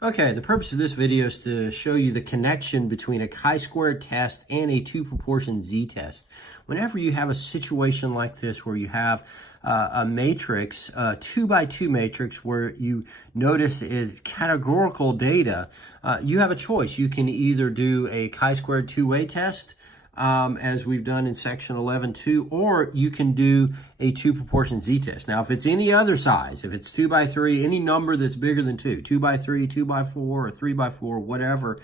Okay, the purpose of this video is to show you the connection between a chi-squared test and a two-proportion z-test. Whenever you have a situation like this where you have a matrix, a 2x2 matrix, where you notice is categorical data, you have a choice. You can either do a chi-squared two-way test, as we've done in section 11.2, or you can do a two-proportion z-test. Now, if it's any other size, if it's 2x3, any number that's bigger than 2, 2x3, 2x4, or 3x4, whatever,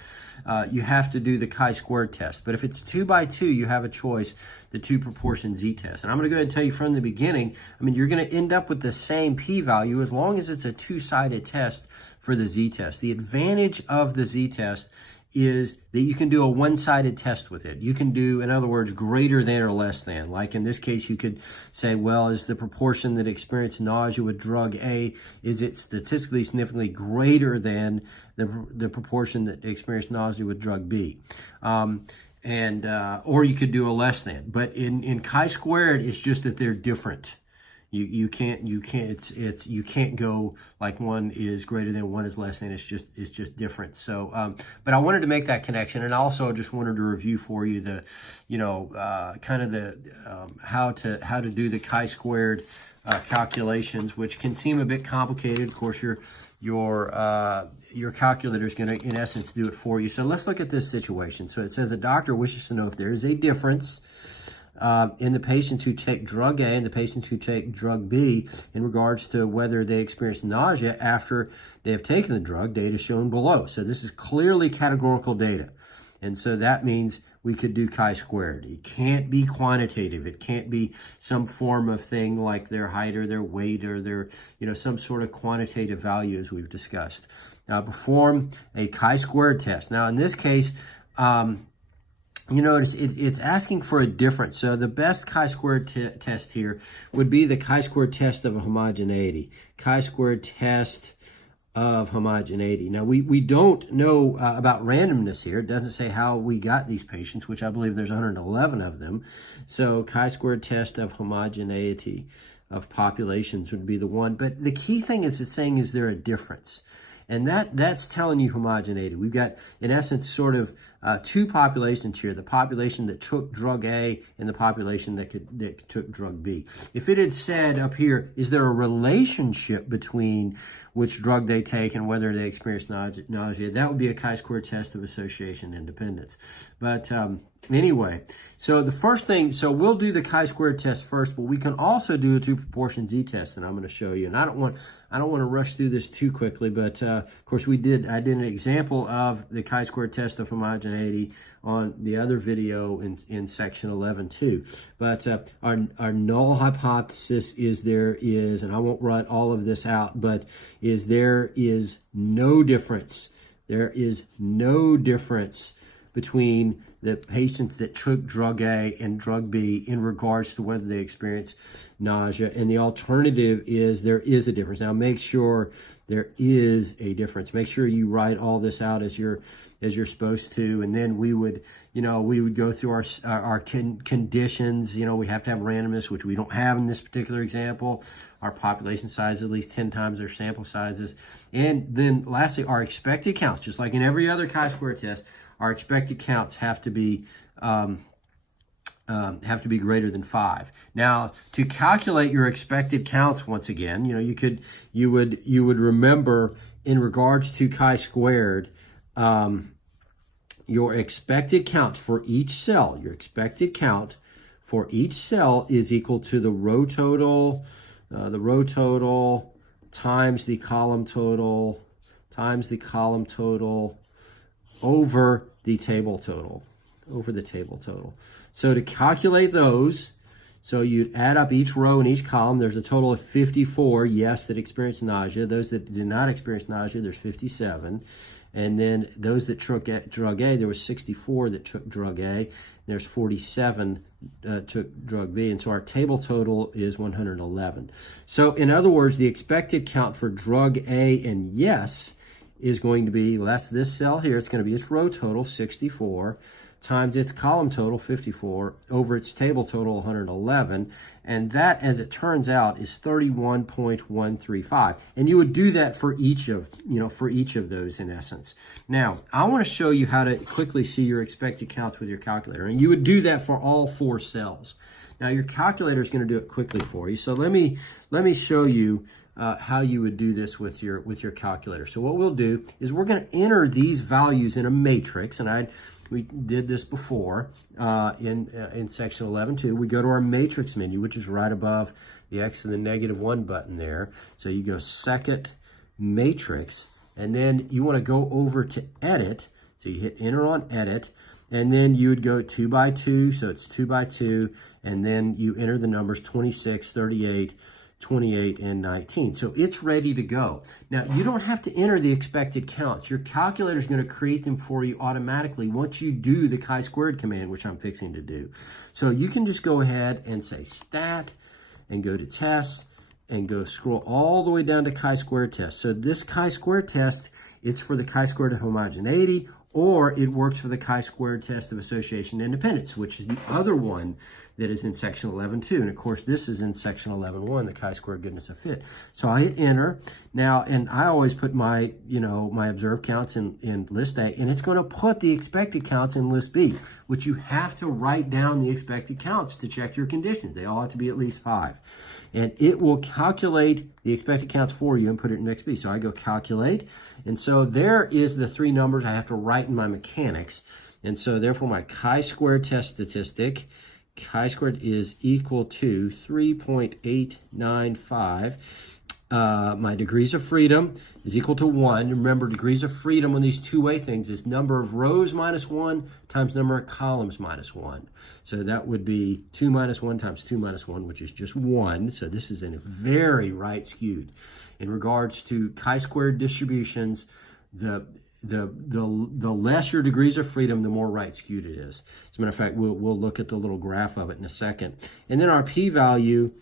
you have to do the chi-squared test. But if it's 2x2, you have a choice, the two-proportion z-test. And I'm going to go ahead and tell you from the beginning, I mean, you're going to end up with the same p-value as long as it's a two-sided test for the z-test. The advantage of the z-test is that you can do a one-sided test with it. You can do, in other words, greater than or less than. Like in this case, you could say, well, is the proportion that experienced nausea with drug A, is it statistically significantly greater than the proportion that experienced nausea with drug B? Or you could do a less than. But in chi-squared, it's just that they're different. You can't go like one is greater than, one is less than. It's just different. So, but I wanted to make that connection, and also just wanted to review for you the, kind of the how to do the chi-squared calculations, which can seem a bit complicated. Of course, your calculator is going to, in essence, do it for you. So let's look at this situation. So it says a doctor wishes to know if there is a difference in the patients who take drug A and the patients who take drug B in regards to whether they experience nausea after they have taken the drug. Data shown below. So this is clearly categorical data. And so that means we could do chi-squared. It can't be quantitative. It can't be some form of thing like their height or their weight or their, some sort of quantitative value, as we've discussed. Now, perform a chi-squared test. Now, in this case, you notice it's asking for a difference. So the best chi-squared test here would be the chi-squared test of homogeneity. Chi-squared test of homogeneity. Now, we don't know about randomness here. It doesn't say how we got these patients, which I believe there's 111 of them. So chi-squared test of homogeneity of populations would be the one. But the key thing is it's saying, is there a difference? And that's telling you homogeneity. We've got, in essence, sort of two populations here: the population that took drug A and the population that took drug B. If it had said up here, is there a relationship between which drug they take and whether they experience nausea, that would be a chi-square test of association independence. But anyway, so the first thing, so we'll do the chi-square test first, but we can also do a two-proportion z-test, and I'm going to show you. And I don't want to rush through this too quickly, but of course I did an example of the chi-square test of homogeneity on the other video in section 11.2. But our null hypothesis is and I won't write all of this out, but there is no difference. There is no difference between the patients that took drug A and drug B in regards to whether they experience nausea. And the alternative is there is a difference. Now, make sure there is a difference. Make sure you write all this out as you're supposed to. And then we would go through our conditions. We have to have randomness, which we don't have in this particular example. Our population size at least 10 times their sample sizes. And then lastly, our expected counts, just like in every other chi-square test, our expected counts have to be greater than 5. Now, to calculate your expected counts, once again, you would remember in regards to chi-squared, your expected count for each cell. Your expected count for each cell is equal to the row total times the column total over the table total. So to calculate those, so you add up each row and each column. There's a total of 54, yes, that experience nausea. Those that did not experience nausea, there's 57. And then those that took drug A, there was 64 that took drug A. There's 47 took drug B. And so our table total is 111. So in other words, the expected count for drug A and yes is going to be, well, that's this cell here. It's going to be its row total, 64, times its column total, 54, over its table total, 111. And that, as it turns out, is 31.135. And you would do that for each of, for each of those in essence. Now, I want to show you how to quickly see your expected counts with your calculator. And you would do that for all 4 cells. Now, your calculator is going to do it quickly for you. So let me show you how you would do this with your calculator. So what we'll do is we're going to enter these values in a matrix, and we did this before in section 11.2. We go to our matrix menu, which is right above the X and the -1 button there. So you go second matrix, and then you want to go over to edit. So you hit enter on edit, and then you would go 2 by 2, so it's 2 by 2, and then you enter the numbers 26, 38, 28, and 19. So it's ready to go. Now, you don't have to enter the expected counts. Your calculator is going to create them for you automatically once you do the chi-squared command, which I'm fixing to do. So you can just go ahead and say stat and go to tests and go scroll all the way down to chi-squared test. So this chi-squared test, it's for the chi-squared of homogeneity, or it works for the chi-squared test of association and independence, which is the other one that is in section 11.2. And of course, this is in section 11.1, the chi-squared goodness of fit. So I hit enter. Now, and I always put my, my observed counts in list A, and it's going to put the expected counts in list B, which you have to write down the expected counts to check your conditions. They all have to be at least 5. And it will calculate the expected counts for you and put it in next B. So I go calculate. And so there is the 3 numbers I have to write in my mechanics. And so therefore my chi-squared test statistic, chi-squared is equal to 3.895. My degrees of freedom is equal to 1. Remember, degrees of freedom on these two-way things is number of rows minus 1 times number of columns minus 1. So that would be 2 minus 1 times 2 minus 1, which is just 1. So this is a very right skewed. In regards to chi-squared distributions, the less your degrees of freedom, the more right skewed it is. As a matter of fact, we'll look at the little graph of it in a second. And then our p-value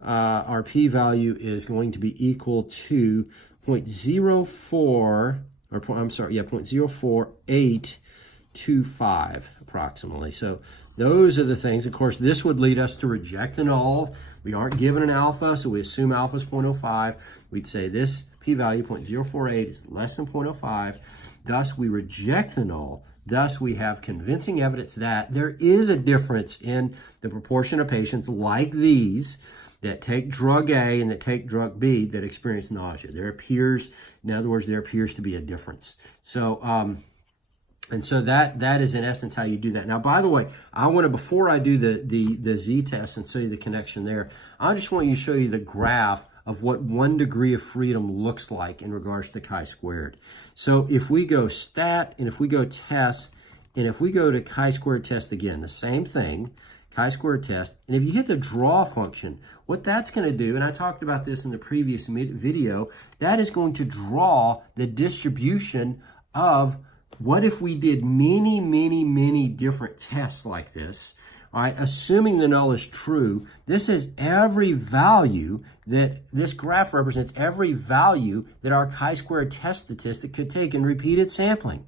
is going to be equal to 0.04825 approximately. So those are the things. Of course, this would lead us to reject the null. We aren't given an alpha, so we assume alpha is 0.05. We'd say this p-value, 0.048, is less than 0.05. Thus, we reject the null. Thus, we have convincing evidence that there is a difference in the proportion of patients like these that take drug A and that take drug B that experience nausea. There appears, in other words, there appears to be a difference. So, and so that is in essence how you do that. Now, by the way, I want to, before I do the z-test and show you the connection there, I just want you to show you the graph of what 1 degree of freedom looks like in regards to chi-squared. So if we go stat, and if we go test, and if we go to chi-squared test again, the same thing, chi-squared test, and if you hit the draw function, what that's going to do, and I talked about this in the previous video, that is going to draw the distribution of what if we did many, many, many different tests like this. All right, assuming the null is true, this is every value that this graph represents, every value that our chi-squared test statistic could take in repeated sampling.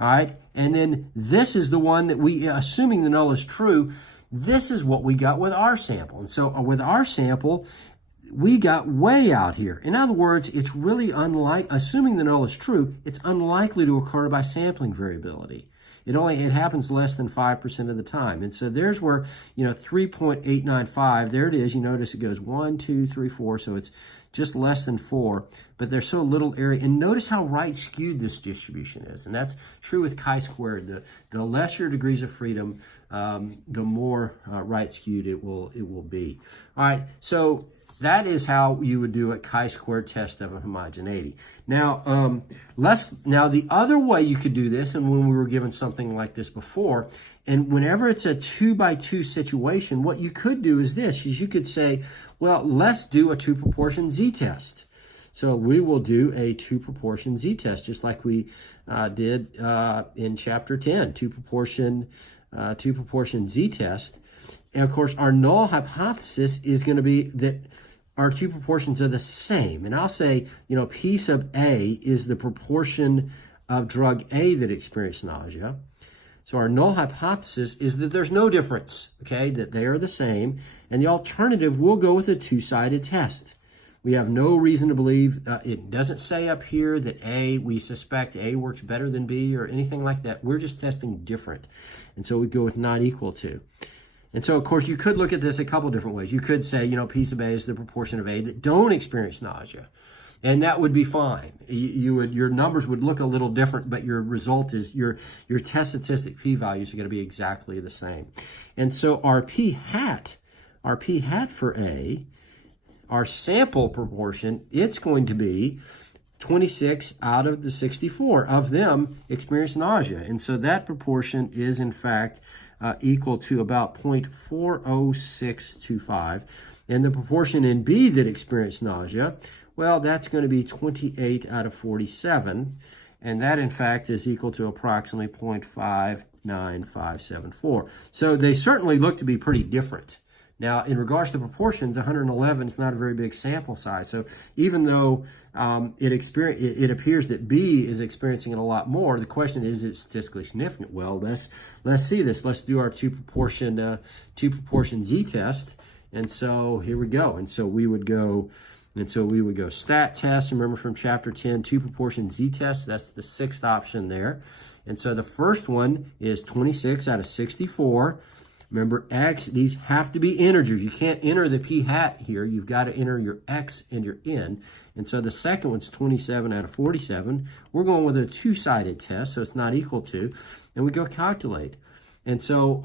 All right, and then this is the one that we, assuming the null is true, this is what we got with our sample. And so with our sample, we got way out here. In other words, it's really assuming the null is true, it's unlikely to occur by sampling variability. It happens less than 5% of the time. And so there's where, 3.895, there it is. You notice it goes 1, 2, 3, 4. So it's just less than 4, but there's so little area. And notice how right skewed this distribution is. And that's true with chi-squared. The less your degrees of freedom, the more right skewed it will be. All right. So that is how you would do a chi-squared test of a homogeneity. Now, now the other way you could do this, and when we were given something like this before, and whenever it's a 2 by 2 situation, what you could do is this, is you could say, well, let's do a 2 proportion z-test. So we will do a 2 proportion z-test, just like we did in chapter 10, 2 proportion z-test. And of course, our null hypothesis is going to be that our 2 proportions are the same. And I'll say, P sub A is the proportion of drug A that experienced nausea. So our null hypothesis is that there's no difference, okay, that they are the same. And the alternative, we'll go with a two-sided test. We have no reason to believe, it doesn't say up here that we suspect A works better than B or anything like that. We're just testing different. And so we go with not equal to. And so, of course, you could look at this a couple different ways. You could say, you know, P sub A is the proportion of A that don't experience nausea. And that would be fine. Your numbers would look a little different, but your result is your test statistic p-values are going to be exactly the same. And so our p-hat for A, our sample proportion, it's going to be 26 out of the 64 of them experience nausea. And so that proportion is, in fact, equal to about 0.40625. And the proportion in B that experienced nausea, well, that's going to be 28 out of 47. And that, in fact, is equal to approximately 0.59574. So they certainly look to be pretty different. Now, in regards to proportions, 111 is not a very big sample size. So even though it appears that B is experiencing it a lot more, the question is it statistically significant? Well, let's see this. Let's do our two proportion z-test. And so here we go. And so we would go stat test. Remember from chapter 10, two proportion z-test. That's the sixth option there. And so the first one is 26 out of 64. Remember, x, these have to be integers. You can't enter the p-hat here. You've got to enter your x and your n. And so the second one's 27 out of 47. We're going with a two-sided test, so it's not equal to. And we go calculate. And so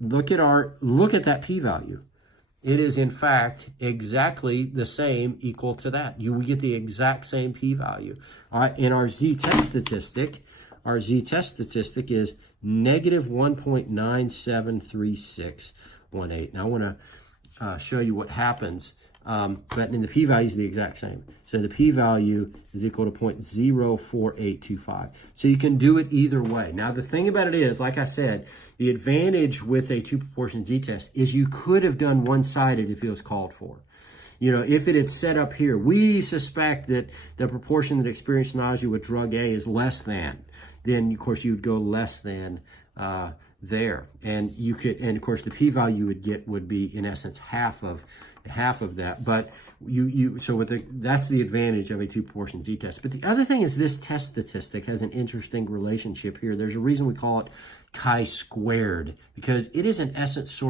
look at that p-value. It is, in fact, exactly the same, equal to that. We get the exact same p-value. All right, in our z-test statistic, is negative 1.973618. Now I want to show you what happens, but in the p-value is the exact same. So the p-value is equal to 0.04825. So you can do it either way. Now the thing about it is, like I said, the advantage with a two proportion z-test is you could have done one-sided if it was called for. You know, if it had set up here, we suspect that the proportion that experienced nausea with drug A is less than, then of course you would go less than there. And you could, and of course the p-value you would get would be in essence half of that. But that's the advantage of a two proportion z-test. But the other thing is this test statistic has an interesting relationship here. There's a reason we call it chi-squared, because it is in essence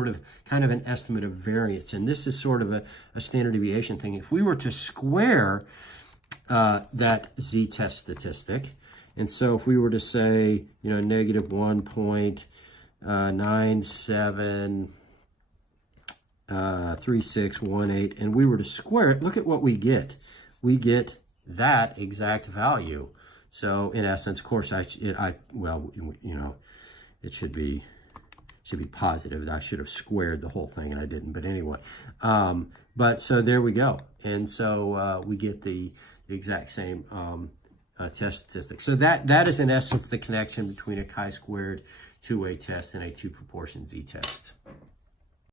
kind of an estimate of variance, and this is sort of a standard deviation thing. If we were to square that z-test statistic, and so if we were to say, you know, negative 1.973618, and we were to square it, look at what we get. We get that exact value. So in essence, of course, it should be positive. I should have squared the whole thing, and I didn't. But anyway, but so there we go. And so we get the exact same test statistic. So that is in essence the connection between a chi-squared two-way test and a two proportion z-test.